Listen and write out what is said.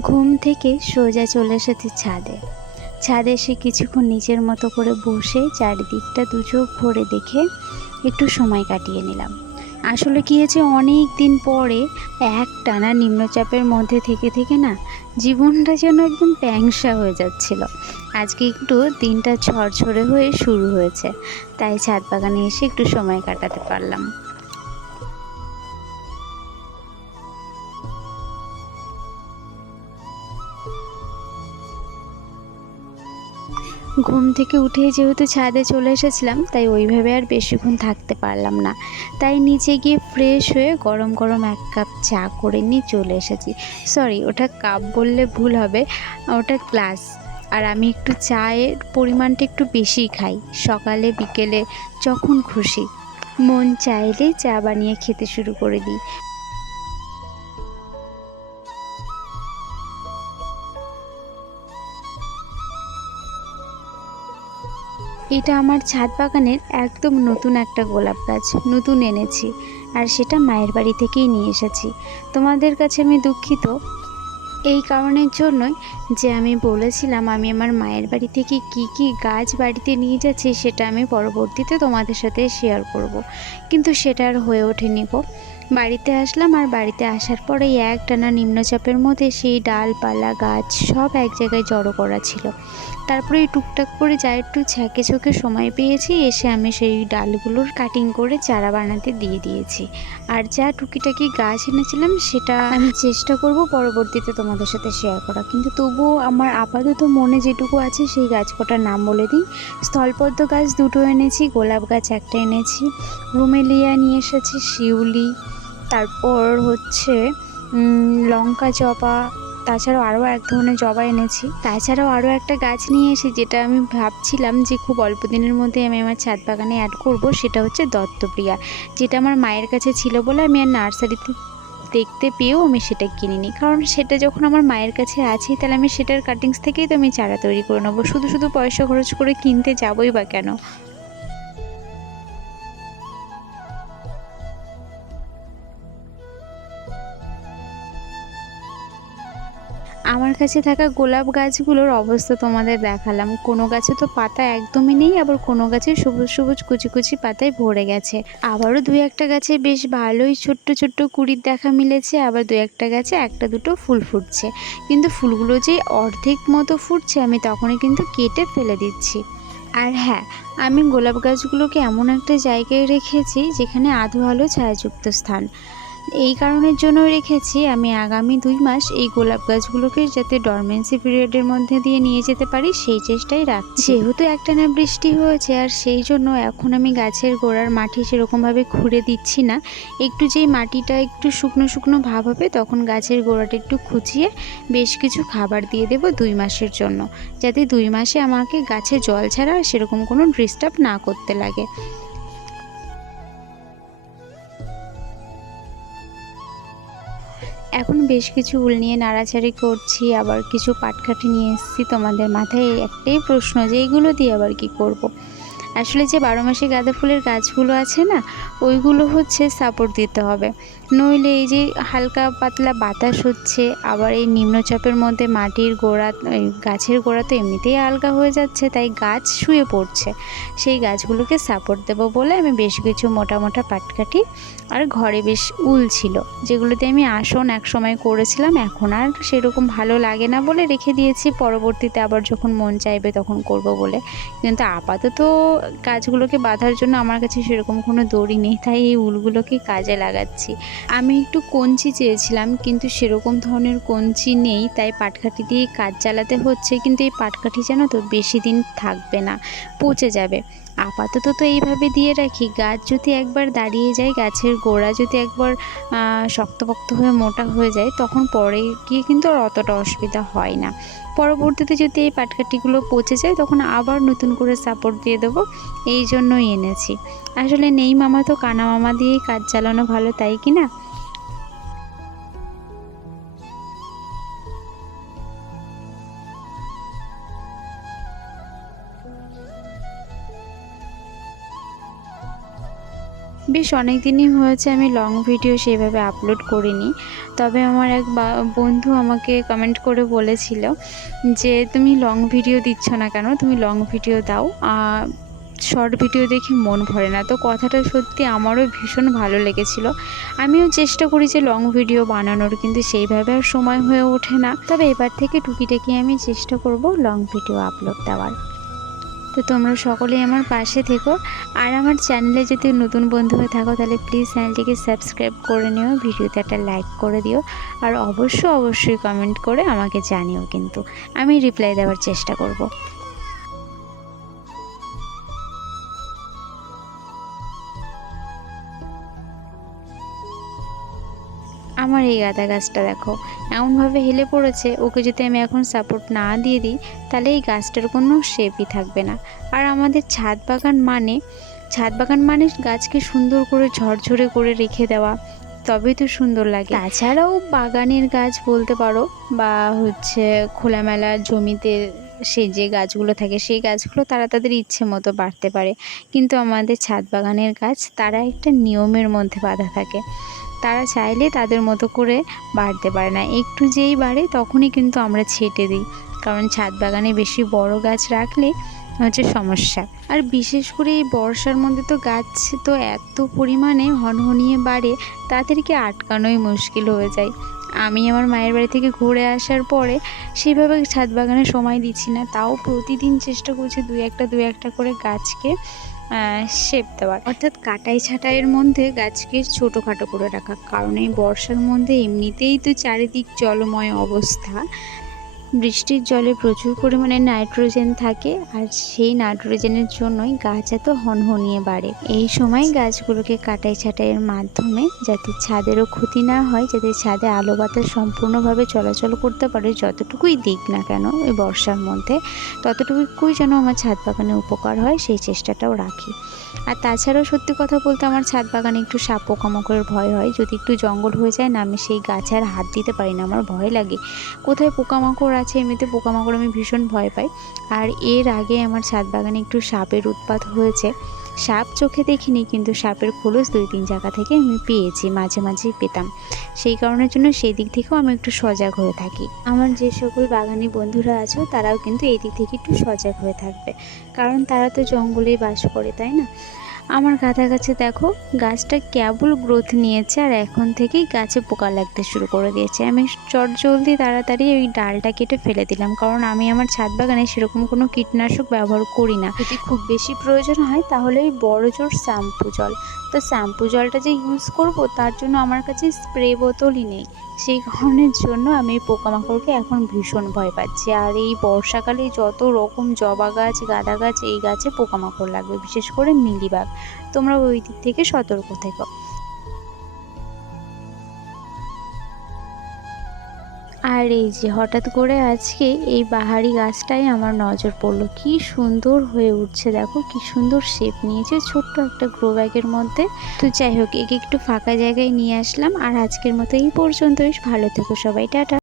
ঘুম থেকে সোজা চলে এসেছি ছাদে। ছাদে এসে কিছুক্ষণ নিজের মতো করে বসে চারিদিকটা দু চোখ ভরে দেখে একটু সময় কাটিয়ে নিলাম। আসলে কি হয়েছে, অনেক দিন পরে এক টানা নিম্নচাপের মধ্যে থেকে থেকে না জীবনটা যেন একদম প্যাংসা হয়ে যাচ্ছিল। আজকে একটু দিনটা ঝরঝরে হয়ে শুরু হয়েছে, তাই ছাদ বাগানে এসে একটু সময় কাটাতে পারলাম। ঘুম থেকে উঠে যেহেতু ছাদে চলে এসেছিলাম, তাই ওইভাবে আর বেশিক্ষণ থাকতে পারলাম না। তাই নিচে গিয়ে ফ্রেশ হয়ে গরম গরম এক কাপ চা করে নিয়ে চলে এসেছি। সরি ওটা কাপ বললে ভুল হবে, ওটা গ্লাস আর আমি একটু চায়ের পরিমাণটা একটু বেশিই খাই, সকালে, বিকেলে যখন খুশি। মন চাইলে চা বানিয়ে খেতে শুরু করে দিই। এটা আমার ছাদ বাগানের একদম নতুন একটা গোলাপ গাছ, নতুন এনেছি। আর সেটা মায়ের বাড়ি থেকেই নিয়ে এসেছি। তোমাদের কাছে আমি দুঃখিত। এই কারণের জন্যই যে আমি বলেছিলাম আমি আমার মায়ের বাড়ি থেকে কি কি গাছ বাড়িতে নিয়ে যাচ্ছি, সেটা আমি পরবর্তীতে তোমাদের সাথে শেয়ার করব। কিন্তু সেটা আর হয়ে ওঠেনি গো। বাড়িতে আসলাম আর বাড়িতে আসার পরে এক টানা নিম্নচাপের মধ্যে সেই ডালপালা, গাছ সব এক জায়গায় জড়ো করা ছিল। তারপরে এই টুকটাক করে যা একটু ছ্যাঁকে ছুঁকে সময় পেয়েছি, এসে আমি সেই ডালগুলোর কাটিং করে চারা বানাতে দিয়ে দিয়েছি। আর যা টুকিটাকি গাছ এনেছিলাম, সেটা আমি চেষ্টা করব পরবর্তীতে তোমাদের সাথে শেয়ার করা কিন্তু তবুও আমার আপাতত মনে যেটুকু আছে, সেই গাছ কটার নাম বলে দিই। স্থলপদ্ম গাছ দুটো এনেছি, গোলাপ গাছ একটা এনেছি, রুমেলিয়া নিয়ে এসেছি, শিউলি তারপর হচ্ছে লঙ্কা জবা, তাছাড়াও আরও এক ধরনের জবা এনেছি। তাছাড়াও আরও একটা গাছ নিয়ে এসে যেটা আমি ভাবছিলাম যে খুব অল্প দিনের মধ্যে আমি আমার ছাদ বাগানে অ্যাড করব, সেটা হচ্ছে দত্তপ্রিয়া। যেটা আমার মায়ের কাছে ছিল বলে আমি আর নার্সারিতে দেখতে পেয়েও আমি সেটা কিনিনি। কারণ সেটা যখন আমার মায়ের কাছে আছে, তাহলে আমি সেটার কাটিংস থেকেই তো আমি চারা তৈরি করে নেব। শুধু শুধু পয়সা খরচ করে কিনতে যাবোই বা কেন? আমার কাছে থাকা গোলাপ গাছগুলোর অবস্থা তোমাদের দেখালাম। কোনো গাছে তো পাতা একদমই নেই, আবার কোনো গাছে সবুজ সবুজ কুচি কুচি পাতায় ভরে গেছে। আবারও দুই একটা গাছে বেশ ভালোই ছোট্ট ছোট্ট কুড়ির দেখা মিলেছে, আবার দু একটা গাছে একটা দুটো ফুল ফুটছে। কিন্তু ফুলগুলো যে অর্ধেক মতো ফুটছে, আমি তখনই কিন্তু কেটে ফেলে দিচ্ছি। আর হ্যাঁ আমি গোলাপ গাছগুলোকে এমন একটা জায়গায় রেখেছি, যেখানে আধো আলো ছায়াযুক্ত স্থান। এই কারণের জন্য রেখেছি আমি আগামী দুই মাস এই গোলাপ গাছগুলোকে যাতে ডরমেন্সি পিরিয়ডের মধ্যে দিয়ে নিয়ে যেতে পারি, সেই চেষ্টাই রাখছি। যেহেতু একটানা বৃষ্টি হয়েছে আর সেই জন্য এখন আমি গাছের গোড়ার মাটি সেরকমভাবে খুঁড়ে দিচ্ছি না। একটু যেই মাটিটা একটু শুকনো শুকনো ভাব হবে, তখন গাছের গোড়াটা একটু খুঁচিয়ে বেশ কিছু খাবার দিয়ে দেবো দুই মাসের জন্য, যাতে দুই মাসে আমাকে গাছে জল ছাড়া সেরকম কোনো ডিস্টার্ব না করতে লাগে। বেশ কিছু উল নিয়ে নাড়াচাড়ি করছি, আবার কিছু পাটকাঠি নিয়ে এসেছি তোমাদের মাথায় একটাই প্রশ্ন যে এইগুলো দিয়ে আবার কি করব। আসলে যে বারো মাসে গাঁদা ফুলের গাছগুলো আছে না, ওইগুলো হচ্ছে সাপোর্ট দিতে হবে নইলে এই যে হালকা পাতলা বাতাস হচ্ছে, আবার এই নিম্নচাপের মধ্যে মাটির গোড়া গাছের গোড়া তো এমনিতেই আলগা হয়ে যাচ্ছে, তাই গাছ শুয়ে পড়ছে। সেই গাছগুলোকে সাপোর্ট দেবো বলে আমি বেশ কিছু মোটা মোটা পাটকাঠি আর ঘরে বেশ উল ছিল, যেগুলোতে আমি আসন এক সময় করেছিলাম, এখন আর সেরকম ভালো লাগে না বলে রেখে দিয়েছি। পরবর্তীতে আবার যখন মন চাইবে তখন করব বলে। কিন্তু আপাতত গাছগুলোকে বাঁধার জন্য আমার কাছে সেরকম কোনো দড়ি নেই, তাই এই উলগুলোকে কাজে লাগাচ্ছি। আমি একটু কঞ্চি চেয়েছিলাম, কিন্তু সেরকম ধরনের কঞ্চি নেই, তাই পাটকাঠি দিয়ে কাজ চালাতে হচ্ছে, কিন্তু এই পাটকাঠি জানো তো বেশি দিন থাকবে না, পচে যাবে। আপাতত তো এইভাবে দিয়ে রাখি। গাছ যদি একবার দাঁড়িয়ে যায়, গাছের গোড়া যদি একবার শক্তপোক্ত হয়ে মোটা হয়ে যায়, তখন পরে গিয়ে কিন্তু আর অতটা অসুবিধা হয় না। পরবর্তীতে যদি এই পাটকাঠিগুলো পচে যায়, তখন আবার নতুন করে সাপোর্ট দিয়ে দেবো। এই জন্যই এনেছি। আসলে নেই মামা তো, কানা মামা দিয়েই কাজ চালানো ভালো, তাই কি না? বেশ অনেক দিনই হয়েছে, আমি লং ভিডিও সেইভাবে আপলোড করিনি। তবে আমার এক বন্ধু আমাকে কমেন্ট করে বলেছিল যে, তুমি লং ভিডিও দিচ্ছ না কেন? তুমি লং ভিডিও দাও। শর্ট ভিডিও দেখে মন ভরে না। তো কথাটা সত্যি আমারও ভীষণ ভালো লেগেছিল। আমিও চেষ্টা করি যে লং ভিডিও বানানোর, কিন্তু সেইভাবে আর সময় হয়ে ওঠে না। তবে এবার থেকে টুকিটাকি আমি চেষ্টা করব লং ভিডিও আপলোড দেওয়ার। তো তোমরা সকলেই আমার পাশে থেকো। আর আমার চ্যানেলে যদি নতুন বন্ধু হয়ে থাকো, তাহলে প্লিজ চ্যানেলটিকে সাবস্ক্রাইব করে নিও, ভিডিওতে একটা লাইক করে দিও, আর অবশ্যই অবশ্যই কমেন্ট করে আমাকে জানিও কিন্তু। আমি রিপ্লাই দেওয়ার চেষ্টা করব। আমার এই গাঁদা গাছটা দেখো। এমনভাবে হেলে পড়েছে, ওকে যদি আমি এখন সাপোর্ট না দিয়ে দিই, তাহলে এই গাছটার কোনো শেপই থাকবে না। আর আমাদের ছাদ বাগান মানে ছাদ বাগান মানে গাছকে সুন্দর করে ঝরঝরে করে রেখে দেওয়া, তবেই তো সুন্দর লাগে। তাছাড়াও বাগানের গাছ বলতে পারো, বা হচ্ছে খোলামেলা জমিতে সেই যে গাছগুলো থাকে, সেই গাছগুলো তারা তাদের ইচ্ছে মতো বাড়তে পারে। কিন্তু আমাদের ছাদ বাগানের গাছ তারা একটা নিয়মের মধ্যে বাঁধা থাকে। তারা চাইলে তাদের মতো করে বাড়তে পারে না। একটু যেই বাড়ে তখনই কিন্তু আমরা ছেটে দিই। কারণ ছাদ বাগানে বেশি বড় গাছ রাখলে হচ্ছে সমস্যা। আর বিশেষ করে এই বর্ষার মধ্যে তো গাছ তো এত পরিমাণে হনহনিয়ে বাড়ে, তাদেরকে আটকানোই মুশকিল হয়ে যায়। আমি আমার মায়ের বাড়ি থেকে ঘুরে আসার পরে সেইভাবে ছাদ বাগানে সময় দিচ্ছি না। তাও প্রতিদিন চেষ্টা করছি দু একটা দু একটা করে গাছকে শেপ দেওয়ার। অর্থাৎ কাটাই ছাটাইয়ের মধ্যে গাছকে ছোটোখাটো করে রাখা। কারণ এই বর্ষার মধ্যে এমনিতেই তো চারিদিক জলময় অবস্থা। বৃষ্টির জলে প্রচুর পরিমাণে নাইট্রোজেন থাকে আর সেই নাইট্রোজেনের জন্যই গাছ এত হনহনিয়ে বাড়ে। এই সময় গাছগুলোকে কাটাই ছাটাইয়ের মাধ্যমে যাতে ছাদেরও ক্ষতি না হয়, যাতে ছাদে আলো বাতাস সম্পূর্ণভাবে চলাচল করতে পারে, যতটুকুই দিক না কেন এই বর্ষার মধ্যে, ততটুকুই যেন আমার ছাদ বাগানে উপকার হয়, সেই চেষ্টাটাও রাখি। আর তাছাড়াও সত্যি কথা বলতে আমার ছাদ বাগানে একটু সাপ পোকামাকড়ের ভয় হয়। যদি একটু জঙ্গল হয়ে যায় না, আমি সেই গাছে আর হাত দিতে পারি না, আমার ভয় লাগে। কোথায় পোকামাকড় আছে, এমনিতে পোকামাকড় আমি ভীষণ ভয় পাই। আর এর আগে আমার ছাদ বাগানে একটু সাপের উৎপাত হয়েছে। সাপ চোখে দেখিনি, কিন্তু সাপের খোলস দুই তিন জায়গা থেকে আমি পেয়েছি, মাঝে মাঝেই পেতাম। সেই কারণের জন্য সেই দিক থেকেও আমি একটু সজাগ হয়ে থাকি। আমার যে সকল বাগানি বন্ধুরা আছো, তারাও কিন্তু এই দিক থেকে একটু সজাগ হয়ে থাকবে। কারণ তারা তো জঙ্গলেই বাস করে, তাই না? আমার গাঁদা গাছে দেখো গাছটা কেবল গ্রোথ নিয়েছে আর এখন থেকেই গাছে পোকা লাগতে শুরু করে দিয়েছে। আমি চট জলদি তাড়াতাড়ি ওই ডালটা কেটে ফেলে দিলাম কারণ আমি আমার ছাদ বাগানে সেরকম কোনো কীটনাশক ব্যবহার করি না। যদি খুব বেশি প্রয়োজন হয় তাহলে ওই বড় জোর শ্যাম্পু জল। তো শ্যাম্পু জলটা যে ইউজ করব, তার জন্য আমার কাছে স্প্রে বোতলই নেই। সেই কারণের জন্য আমি এই পোকামাকড়কে এখন ভীষণ ভয় পাচ্ছি। আর এই বর্ষাকালে যত রকম জবা গাছ, গাঁদা গাছ, এই গাছে পোকামাকড় লাগবে, বিশেষ করে মিলিবাগ। তোমরা ওই দিক থেকে সতর্ক থেকো। আর এই যে হঠাৎ করে আজকে এই বাহারি গাছটাই আমার নজর পড়ল। কি সুন্দর হয়ে উঠছে, দেখো কি সুন্দর শেপ নিয়েছে ছোট্ট একটা গ্রো ব্যাগের মধ্যে। তো যাই হোক, একে একটু ফাঁকা জায়গায় নিয়ে আসলাম। আর আজকের মতো এই পর্যন্তই। ভালো থেকো সবাই, টাটা।